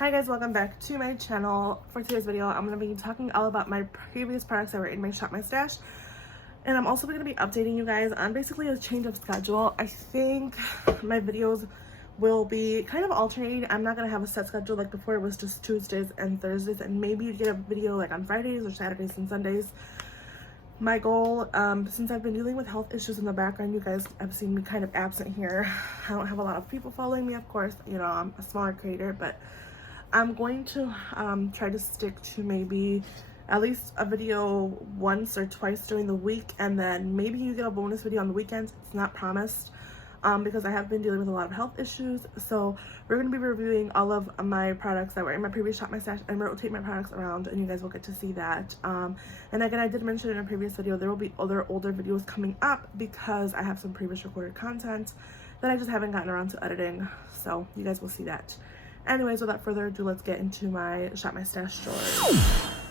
Hi guys, welcome back to my channel. For today's video, I'm going to be talking all about my previous products that were in my Shop My Stash. And I'm also going to be updating you guys on basically a change of schedule. I think my videos will be kind of alternating. I'm not going to have a set schedule like before. It was just Tuesdays and Thursdays, and maybe you get a video like on Fridays or Saturdays and Sundays. My goal, since I've been dealing with health issues in the background, you guys have seen me kind of absent here. I don't have a lot of people following me, of course. You know, I'm a smaller creator, but I'm going to try to stick to maybe at least a video once or twice during the week, and then maybe you get a bonus video on the weekends. It's not promised because I have been dealing with a lot of health issues. So we're going to be reviewing all of my products that were in my previous Shop My Stash and rotate my products around, and you guys will get to see that. And again, I did mention in a previous video there will be other older videos coming up because I have some previous recorded content that I just haven't gotten around to editing, so you guys will see that. Anyways, without further ado, let's get into my Shop My Stash story.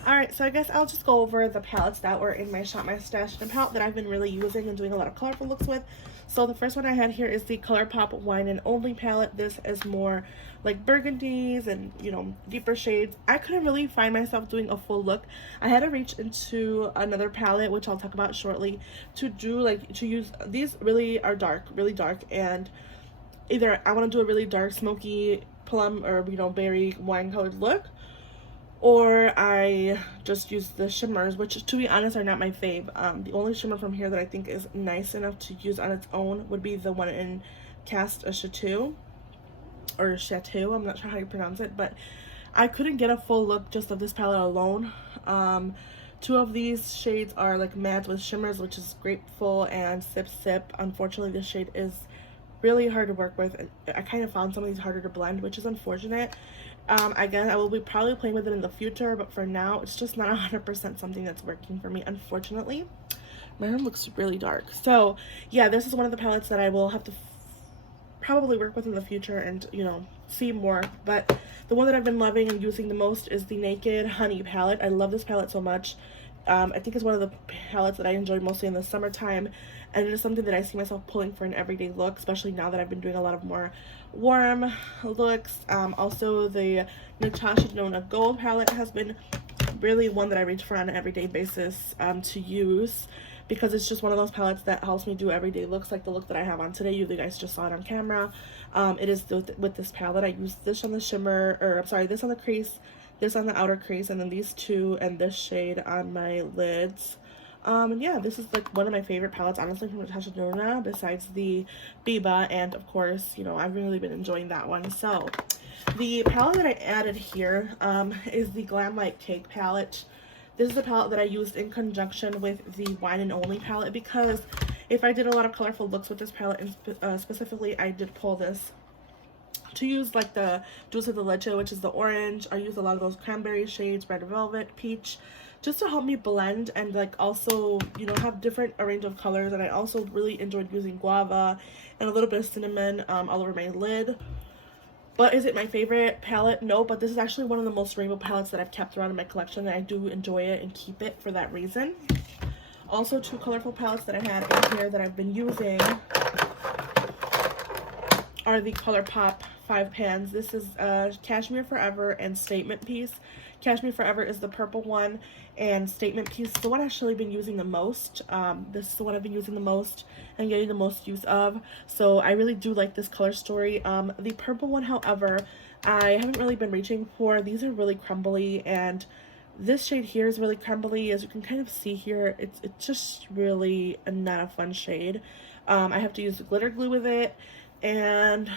Alright, so I guess I'll just go over the palettes that were in my Shop My Stash. The palette that I've been really using and doing a lot of colorful looks with. So the first one I had here is the Colourpop Wine and Only palette. This is more like burgundies and, you know, deeper shades. I couldn't really find myself doing a full look. I had to reach into another palette, which I'll talk about shortly, to use, these really are dark, really dark, and either I want to do a really dark smoky plum or, you know, berry wine colored look, or I just use the shimmers, which to be honest are not my fave. The only shimmer from here that I think is nice enough to use on its own would be the one in Cast a Chateau, or Chateau, I'm not sure how you pronounce it, but I couldn't get a full look just of this palette alone. Two of these shades are like matte with shimmers, which is Grateful and Sip Sip. Unfortunately, this shade is really hard to work with. I kind of found some of these harder to blend, which is unfortunate. Again, I will be probably playing with it in the future, but for now it's just not 100% something that's working for me, unfortunately. My room looks really dark. So yeah, this is one of the palettes that I will have to probably work with in the future and, you know, see more. But the one that I've been loving and using the most is the Naked Honey palette. I love this palette so much. I think it's one of the palettes that I enjoy mostly in the summertime, and it is something that I see myself pulling for an everyday look, especially now that I've been doing a lot of more warm looks. Also, the Natasha Denona Gold palette has been really one that I reach for on an everyday basis to use, because it's just one of those palettes that helps me do everyday looks, like the look that I have on today. You guys just saw it on camera. It is with this palette. I use this on the shimmer, or I'm sorry, this on the crease, this on the outer crease, and then these two and this shade on my lids. And yeah, this is like one of my favorite palettes, honestly, from Natasha Denona, besides the Biba, and of course, you know, I've really been enjoying that one. So the palette that I added here is the Glam Light Cake palette. This is a palette that I used in conjunction with the Wine and Only palette, because if I did a lot of colorful looks with this palette, and specifically I did pull this to use like the Dulce de Leche, which is the orange. I use a lot of those cranberry shades, red velvet, peach, just to help me blend and like also, you know, have different a range of colors. And I also really enjoyed using guava and a little bit of cinnamon all over my lid. But is it my favorite palette? No, but this is actually one of the most rainbow palettes that I've kept around in my collection, and I do enjoy it and keep it for that reason. Also, two colorful palettes that I had in here that I've been using are the Colourpop 5 pans. This is Cashmere Forever and Statement Piece. Cashmere Forever is the purple one, and Statement Piece is the one I've actually been using the most. This is the one I've been using the most and getting the most use of, so I really do like this color story. The purple one, however, I haven't really been reaching for. These are really crumbly, and this shade here is really crumbly. As you can kind of see here, it's just really not a fun shade. I have to use glitter glue with it, and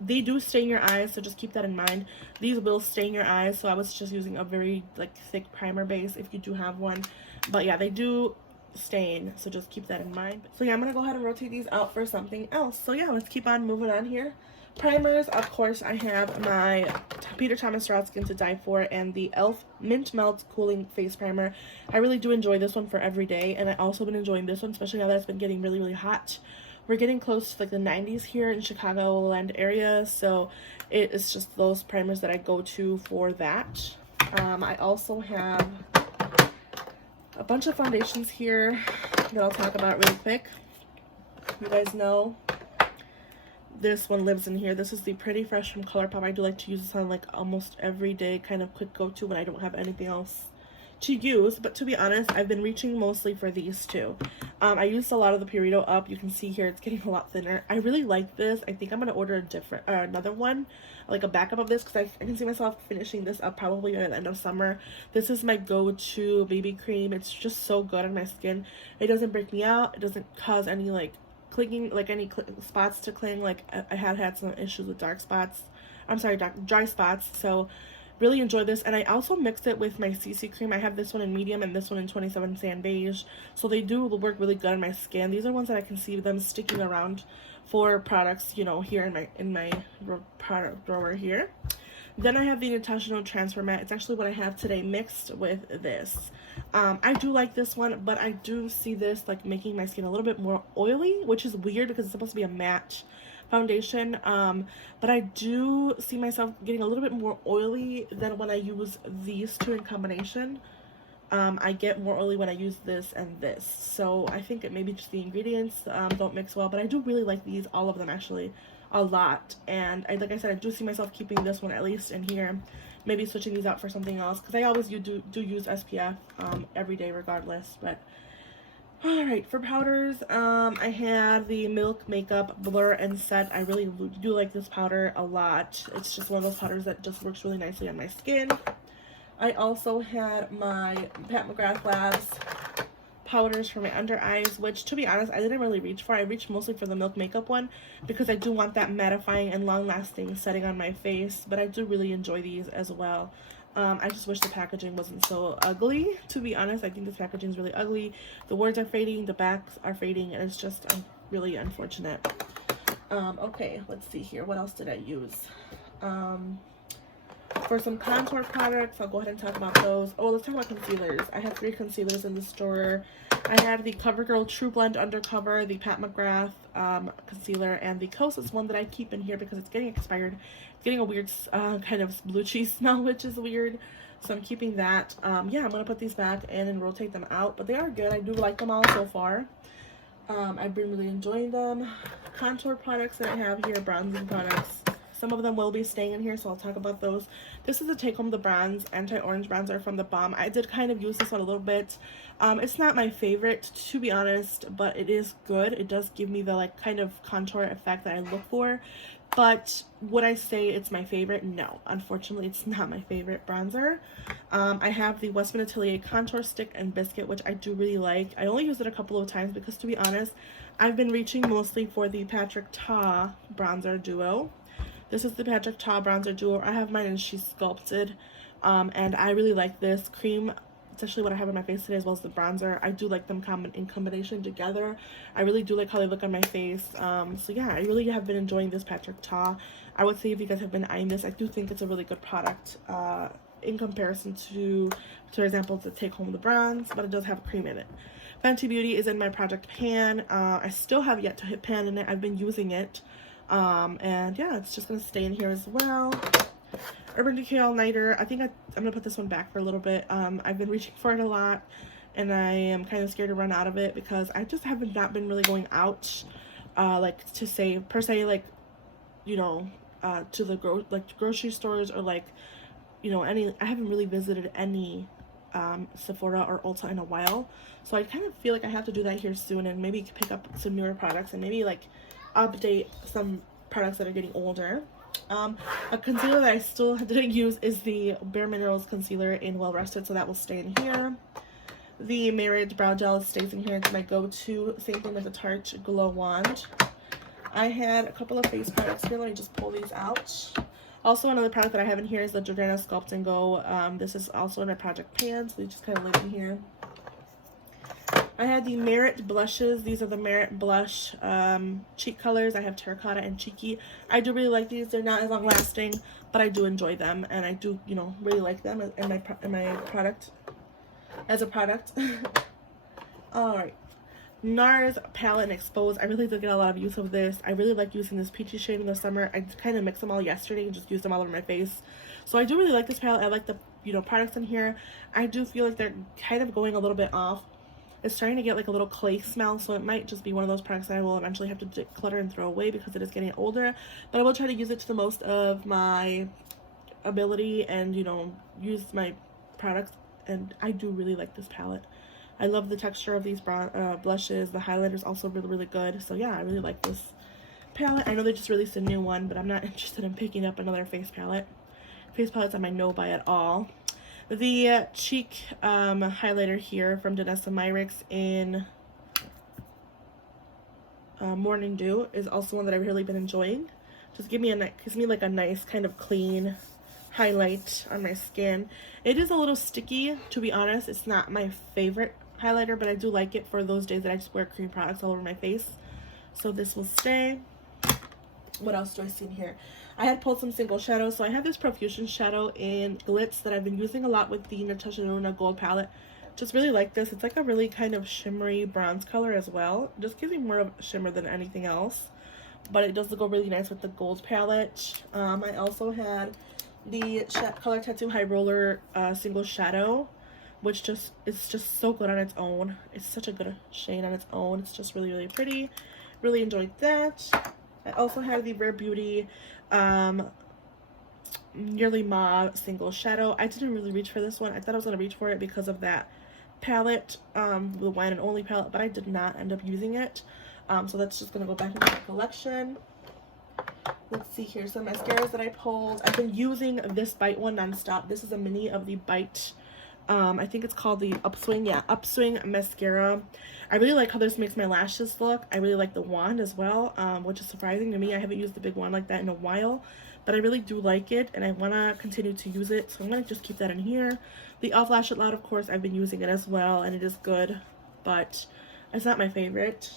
they do stain your eyes, so just keep that in mind. These will stain your eyes, so I was just using a very like thick primer base if you do have one. But yeah, they do stain, so just keep that in mind. So yeah, I'm gonna go ahead and rotate these out for something else. So yeah, let's keep on moving on here. Primers, of course, I have my Peter Thomas Roth Skin to Die For and the e.l.f. Mint Melt Cooling Face Primer. I really do enjoy this one for every day, and I also been enjoying this one, especially now that it's been getting really, really hot. We're getting close to like the 90s here in Chicagoland area, so it is just those primers that I go to for that. I also have a bunch of foundations here that I'll talk about really quick. You guys know this one lives in here. This is the Pretty Fresh from Colourpop. I do like to use this on like almost every day, kind of quick go-to when I don't have anything else to use. But to be honest, I've been reaching mostly for these two. I used a lot of the Purito up. You can see here it's getting a lot thinner. I really like this. I think I'm gonna order a different another one, like a backup of this, because I can see myself finishing this up probably by the end of summer. This is my go-to BB cream. It's just so good on my skin. It doesn't break me out. It doesn't cause any like clinging, like any spots to cling. Like I had some issues with dark spots. I'm sorry, dry spots. So really enjoy this. And I also mixed it with my CC cream. I have this one in medium and this one in 27 Sand Beige, so they do work really good on my skin. These are ones that I can see them sticking around for products, you know, here in my product drawer here. Then I have the Intestinal Transfer Mat. It's actually what I have today mixed with this. I do like this one, but I do see this like making my skin a little bit more oily, which is weird because it's supposed to be a matte foundation. But I do see myself getting a little bit more oily than when I use these two in combination. I get more oily when I use this and this, so I think it may be just the ingredients don't mix well. But I do really like these, all of them actually, a lot. And like I said, I do see myself keeping this one at least in here, maybe switching these out for something else, because I always do use SPF every day regardless. But alright, for powders, I have the Milk Makeup Blur and Set. I really do like this powder a lot. It's just one of those powders that just works really nicely on my skin. I also had my Pat McGrath Labs powders for my under eyes, which to be honest I didn't really reach for. I reached mostly for the Milk Makeup one because I do want that mattifying and long-lasting setting on my face, but I do really enjoy these as well. I just wish the packaging wasn't so ugly, to be honest. I think this packaging is really ugly. The words are fading, the backs are fading, and it's just really unfortunate. Okay, let's see here. What else did I use? For some contour products, I'll go ahead and talk about those. Oh, let's talk about concealers. I have 3 concealers in this drawer. I have the CoverGirl True Blend Undercover, the Pat McGrath concealer, and the Kosas one that I keep in here because it's getting expired. It's getting a weird kind of blue cheese smell, which is weird. So I'm keeping that. Yeah, I'm going to put these back in and rotate them out. But they are good. I do like them all so far. I've been really enjoying them. Contour products that I have here, bronzing products. Some of them will be staying in here, so I'll talk about those. This is the Take Home the Bronze Anti-Orange Bronzer from the Balm. I did kind of use this one a little bit. It's not my favorite, to be honest, but it is good. It does give me the like kind of contour effect that I look for. But would I say it's my favorite? No, unfortunately, it's not my favorite bronzer. I have the Westman Atelier Contour Stick and Biscuit, which I do really like. I only used it a couple of times because, to be honest, I've been reaching mostly for the Taw Bronzer Duo. This is the Taw Bronzer Duo. I have mine and she's sculpted, and I really like this cream. It's actually what I have on my face today, as well as the bronzer. I do like them in combination together. I really do like how they look on my face. So yeah, I really have been enjoying this Taw. I would say if you guys have been eyeing this, I do think it's a really good product in comparison to for example, the Take Home the Bronze, but it does have cream in it. Fenty Beauty is in my Project Pan. I still have yet to hit pan in it. I've been using it. And yeah, it's just gonna stay in here as well. Urban Decay All Nighter. I think I'm gonna put this one back for a little bit. I've been reaching for it a lot, and I am kind of scared to run out of it because I just haven't not been really going out, like to say per se, like, you know, to the grocery stores, or like, you know, I haven't really visited any Sephora or Ulta in a while, so I kind of feel like I have to do that here soon and maybe pick up some newer products and maybe like update some products that are getting older. A concealer that I still didn't use is the Bare Minerals concealer in Well Rested, so that will stay in here. The Merit Brow Gel stays in here. It's my go-to. Same thing with the Tarte Glow Wand. I had a couple of face products here. Let me just pull these out. Also, another product that I have in here is the Jordana Sculpt and Go. This is also in my Project Pan, so they just kind of live in here. I had the Merit blushes. These are the Merit blush cheek colors. I have Terracotta and Cheeky. I do really like these. They're not as long lasting, but I do enjoy them, and I do, you know, really like them in my product as a product. All right, NARS Palette and Expose. I really did get a lot of use of this. I really like using this peachy shade in the summer. I kind of mixed them all yesterday and just used them all over my face. So I do really like this palette. I like the, you know, products in here. I do feel like they're kind of going a little bit off It's starting to get like a little clay smell, so it might just be one of those products that I will eventually have to declutter and throw away because it is getting older. But I will try to use it to the most of my ability and, you know, use my products. And I do really like this palette. I love the texture of these blushes. The highlighter is also really, really good. So yeah, I really like this palette. I know they just released a new one, but I'm not interested in picking up another face palette. Face palettes on my no buy at all. The cheek highlighter here from Danessa Myricks in Morning Dew is also one that I've really been enjoying. Just gives me like a nice kind of clean highlight on my skin. It is a little sticky, to be honest. It's not my favorite highlighter, but I do like it for those days that I just wear cream products all over my face. So this will stay. What else do I see in here? I had pulled some single shadows. So I have this Profusion shadow in Glitz that I've been using a lot with the Natasha Denona Gold palette. Just really like this. It's like a really kind of shimmery bronze color as well. Just gives me more of a shimmer than anything else. But it does go really nice with the gold palette. I also had the Color Tattoo High Roller single shadow, which is just so good on its own. It's such a good shade on its own. It's just really, really pretty. Really enjoyed that. I also have the Rare Beauty Yearly Mauve single shadow. I didn't really reach for this one. I thought I was going to reach for it because of that palette, the Wine and Only palette, but I did not end up using it. So that's just going to go back into the collection. Let's see here, some mascaras that I pulled. I've been using this Bite one nonstop. This is a mini of the Bite. I think it's called the Upswing. Yeah, Upswing mascara. I really like how this makes my lashes look. I really like the wand as well, which is surprising to me. I haven't used the big wand like that in a while, but I really do like it, and I want to continue to use it, so I'm going to just keep that in here. The Elf Lash It Loud, of course, I've been using it as well, and it is good, but it's not my favorite.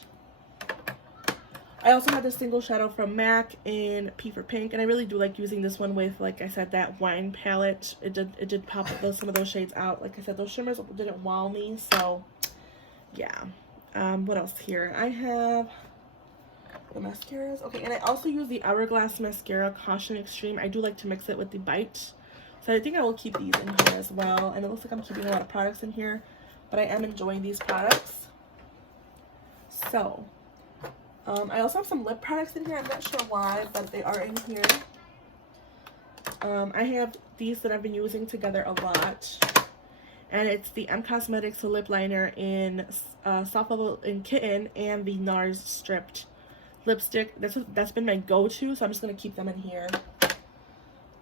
I also have this single shadow from MAC in P for Pink, and I really do like using this one with, like I said, that wine palette. It did pop some of those shades out. Like I said, those shimmers didn't wow me, so yeah. What else here? I have the mascaras. Okay, and I also use the Hourglass Mascara Caution Extreme. I do like to mix it with the Bite, so I think I will keep these in here as well. And it looks like I'm keeping a lot of products in here, but I am enjoying these products. So I also have some lip products in here. I'm not sure why, but they are in here. I have these that I've been using together a lot. And it's the M Cosmetics lip liner in Soft Level in Kitten and the NARS Stripped lipstick. That's been my go-to, so I'm just going to keep them in here.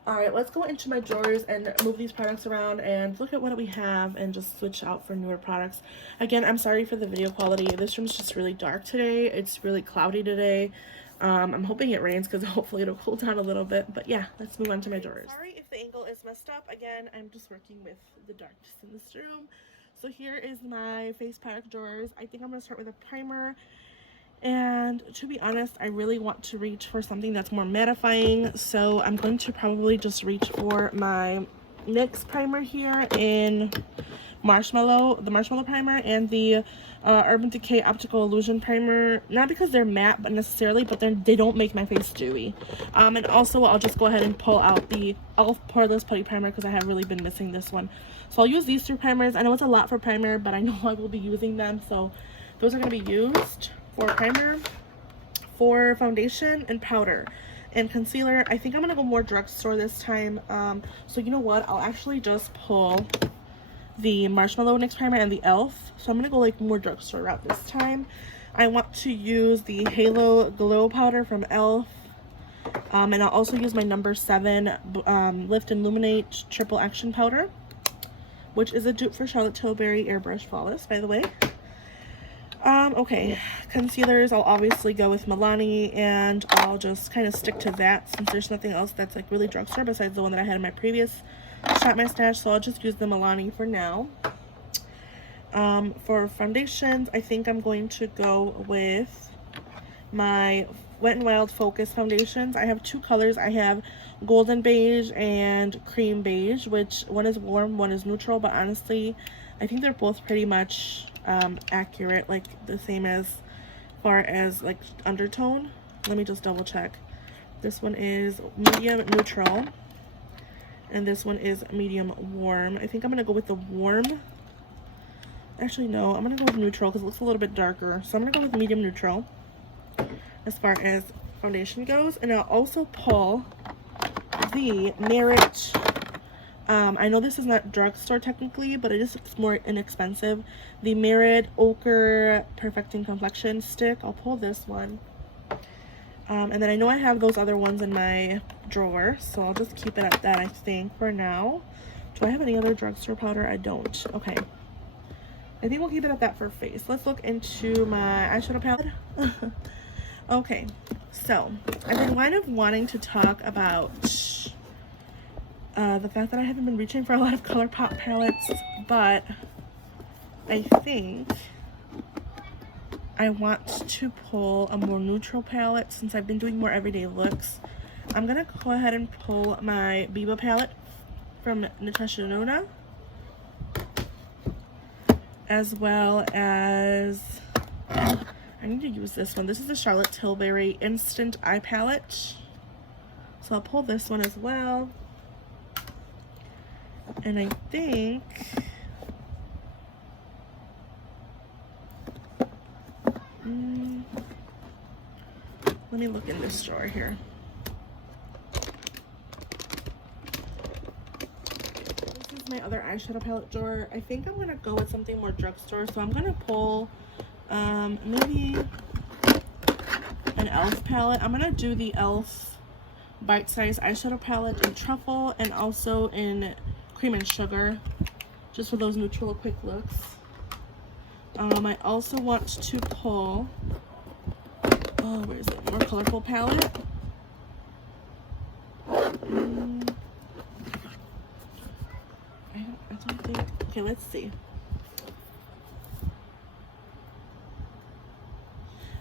Alright, let's go into my drawers and move these products around and look at what we have and just switch out for newer products. Again, I'm sorry for the video quality. This room's just really dark today. It's really cloudy today. I'm hoping it rains because hopefully it'll cool down a little bit. But yeah, let's move on to my drawers. Sorry if the angle is messed up. Again, I'm just working with the darkness in this room. So here is my face product drawers. I think I'm going to start with a primer. And to be honest, I really want to reach for something that's more mattifying. So I'm going to probably just reach for my NYX primer here in Marshmallow, the Marshmallow primer, and the Urban Decay Optical Illusion primer. Not because they're matte, but necessarily, but they don't make my face dewy. And also, I'll just go ahead and pull out the e.l.f. Poreless Putty Primer because I have really been missing this one. So I'll use these two primers. I know it's a lot for primer, but I know I will be using them. So those are going to be used for primer, for foundation, and powder. And concealer, I think I'm going to go more drugstore this time. So you know what? I'll actually just pull the Marshmallow NYX primer and the e.l.f. So I'm going to go like more drugstore route this time. I want to use the Halo Glow powder from e.l.f. And I'll also use my number 7 Lift and Illuminate Triple Action Powder, which is a dupe for Charlotte Tilbury Airbrush Flawless, by the way. Okay, concealers, I'll obviously go with Milani, and I'll just kind of stick to that since there's nothing else that's like really drugstore besides the one that I had in my previous Shop My Stash, so I'll just use the Milani for now. For foundations, I think I'm going to go with my Wet n Wild Focus foundations. I have two colors. I have Golden Beige and Cream Beige, which one is warm, one is neutral, but honestly, I think they're both pretty much accurate, like the same as far as like undertone. Let me just double check. This one is medium neutral and this one is medium warm. I think I'm gonna go with the warm Actually, no, I'm gonna go with neutral because it looks a little bit darker. So I'm gonna go with medium neutral as far as foundation goes. And I'll also pull the Merit. I know this is not drugstore technically, but it is more inexpensive. The Merit Ochre Perfecting Complexion Stick. I'll pull this one. And then I know I have those other ones in my drawer, so I'll just keep it at that, I think, for now. Do I have any other drugstore powder? I don't. Okay. I think we'll keep it at that for face. Let's look into my eyeshadow palette. Okay, so I've been kind of wanting to talk about the fact that I haven't been reaching for a lot of Colourpop palettes, but I think I want to pull a more neutral palette since I've been doing more everyday looks. I'm gonna go ahead and pull my Biba palette from Natasha Denona, as well as I need to use this one. This is the Charlotte Tilbury Instant Eye Palette, so I'll pull this one as well. And I think let me look in this drawer here. This is my other eyeshadow palette drawer. I think I'm gonna go with something more drugstore, so I'm gonna pull maybe an e.l.f. palette. I'm gonna do the e.l.f. Bite Size eyeshadow palette in Truffle and also in Cream and Sugar, just for those neutral quick looks. I also want to pull, where is it? More colorful palette. I don't think. Okay, let's see.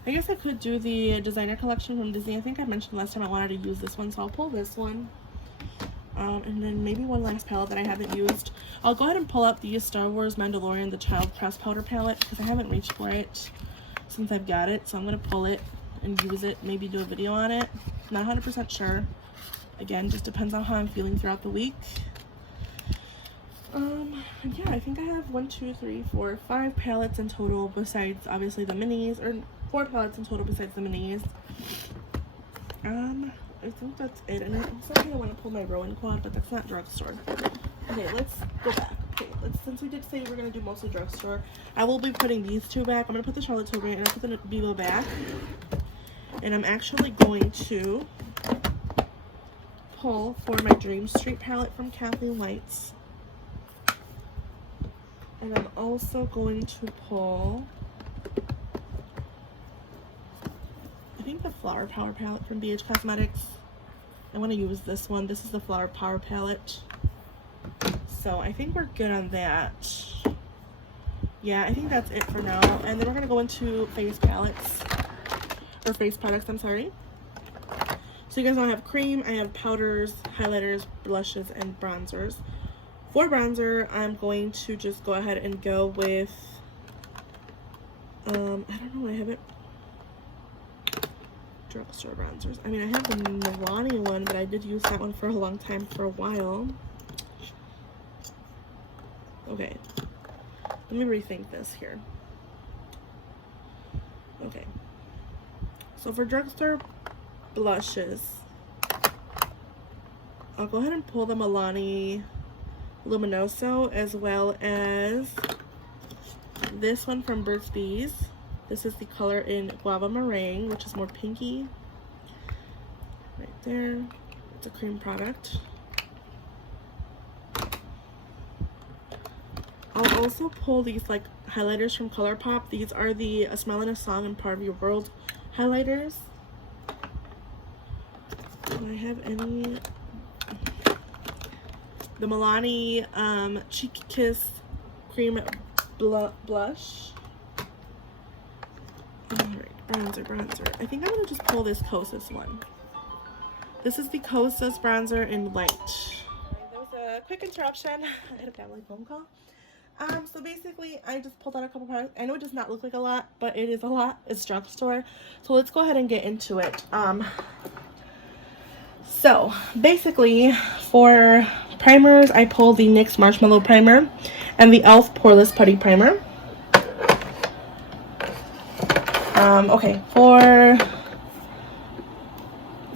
I guess I could do the designer collection from Disney. I think I mentioned last time I wanted to use this one, so I'll pull this one. And then maybe one last palette that I haven't used. I'll go ahead and pull up the Star Wars Mandalorian The Child Press Powder palette because I haven't reached for it since I've got it. So I'm going to pull it and use it, maybe do a video on it. Not 100% sure. Again, just depends on how I'm feeling throughout the week. Yeah, I think I have 1, 2, 3, 4, 5 palettes in total besides obviously the minis, or 4 palettes in total besides the minis. I think that's it, and I'm sorry I want to pull my Rowan quad, but that's not drugstore. Okay, let's go back. Okay, since we did say we're going to do mostly drugstore, I will be putting these two back. I'm going to put the Charlotte Tilbury and I'll put the Biba back. And I'm actually going to pull for my Dream Street palette from Kathleen Lights. And I'm also going to pull, I think, the Flower Power palette from BH Cosmetics. I want to use this one. This is the Flower Power palette. So I think we're good on that. Yeah, I think that's it for now. And then we're going to go into face palettes. Or face products, I'm sorry. So you guys know I have cream, I have powders, highlighters, blushes, and bronzers. For bronzer, I'm going to just go ahead and go with, I don't know, I haven't, drugstore bronzers. I mean, I have the Milani one, but I did use that one for a long time, for a while. Okay, let me rethink this here. Okay, so for drugstore blushes, I'll go ahead and pull the Milani Luminoso, as well as this one from Burt's Bees. This is the color in Guava Meringue, which is more pinky. Right there. It's a cream product. I'll also pull these like highlighters from Colourpop. These are the A Smell and a Song and Part of Your World highlighters. Do I have any? The Milani Cheek Kiss Cream Blush. Alright, bronzer. I think I'm going to just pull this Kosas one. This is the Kosas bronzer in light. There was a quick interruption. I had a family phone call. So basically, I just pulled out a couple products. I know it does not look like a lot, but it is a lot. It's drugstore. So let's go ahead and get into it. So basically, for primers, I pulled the NYX Marshmallow Primer and the e.l.f. Poreless Putty Primer. Okay, for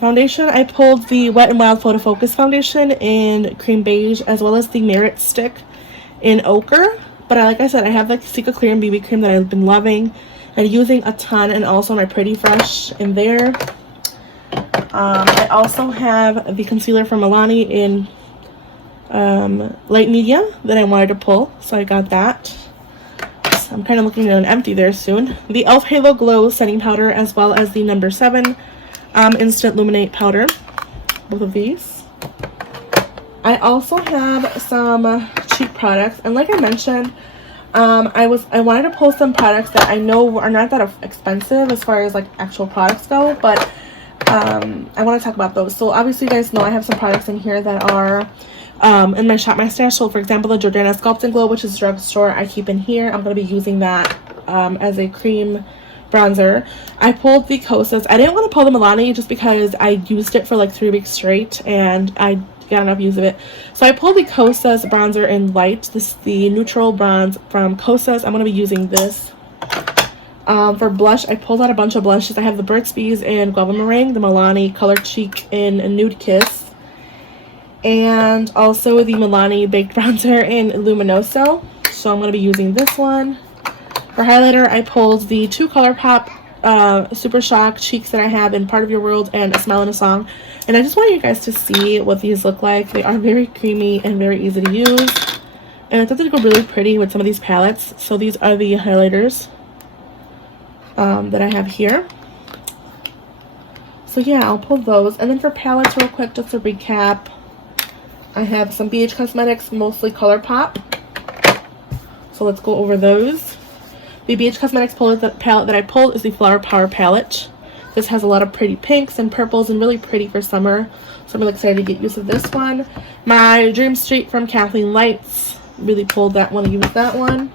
foundation, I pulled the Wet n Wild Photo Focus foundation in cream beige, as well as the Merit stick in ochre. But like I said, I have the Secret Clear and BB cream that I've been loving and using a ton, and also my Pretty Fresh in there. I also have the concealer from Milani in light medium that I wanted to pull, so I got that. So I'm kind of looking at an empty there soon. The e.l.f. Halo Glow setting powder, as well as the number 7 Instant Illuminate powder, both of these. I also have some cheap products, and like I mentioned, I wanted to pull some products that I know are not that expensive as far as like actual products go, but I want to talk about those. So obviously you guys know I have some products in here that are in my Shop My Stash. So for example, the Jordana Sculpt and Glow, which is drugstore, I keep in here. I'm going to be using that as a cream bronzer. I pulled the Kosas. I didn't want to pull the Milani just because I used it for like 3 weeks straight and I got enough use of it. So I pulled the Kosas bronzer in light. This is the neutral bronze from Kosas. I'm going to be using this. For blush, I pulled out a bunch of blushes. I have the Burt's Bees in Guava Meringue, the Milani Color Cheek in Nude Kiss, and also the Milani Baked Bronzer in Luminoso. So I'm going to be using this one. For highlighter, I pulled the 2 Colourpop Super Shock cheeks that I have in Part of Your World and A Smile and a Song. And I just want you guys to see what these look like. They are very creamy and very easy to use. And I thought they'd go really pretty with some of these palettes. So these are the highlighters that I have here. So yeah, I'll pull those. And then for palettes, real quick, just to recap, I have some BH Cosmetics, mostly Colourpop. So let's go over those. The BH Cosmetics palette that I pulled is the Flower Power palette. This has a lot of pretty pinks and purples and really pretty for summer. So I'm really excited to get use of this one. My Dream Street from Kathleen Lights. Really pulled that one, use that one.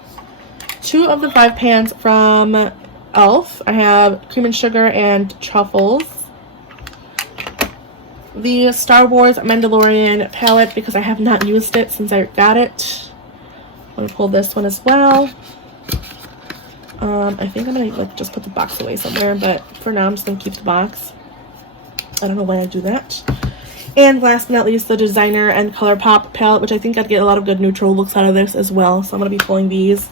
2 of the 5 pans from e.l.f. I have Cream and Sugar and Truffles. The Star Wars Mandalorian palette, because I have not used it since I got it. I'm going to pull this one as well. I think I'm going to like just put the box away somewhere, but for now I'm just going to keep the box. I don't know why I do that. And last but not least, the Designer and Colourpop palette, which I think I'd get a lot of good neutral looks out of this as well. So I'm going to be pulling these.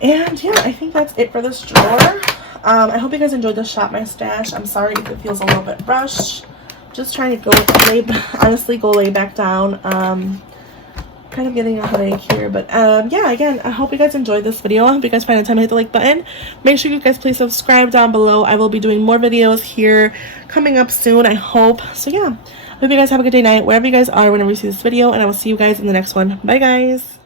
And yeah, I think that's it for this drawer. I hope you guys enjoyed the Shop My Stash. I'm sorry if it feels a little bit rushed. Just trying to go lay back down. Kind of getting a headache here, but yeah, again, I hope you guys enjoyed this video. I hope you guys find the time to hit the like button. Make sure you guys please subscribe down below. I will be doing more videos here coming up soon, I hope. So yeah, I hope you guys have a good day, night, wherever you guys are whenever you see this video, and I will see you guys in the next one. Bye guys.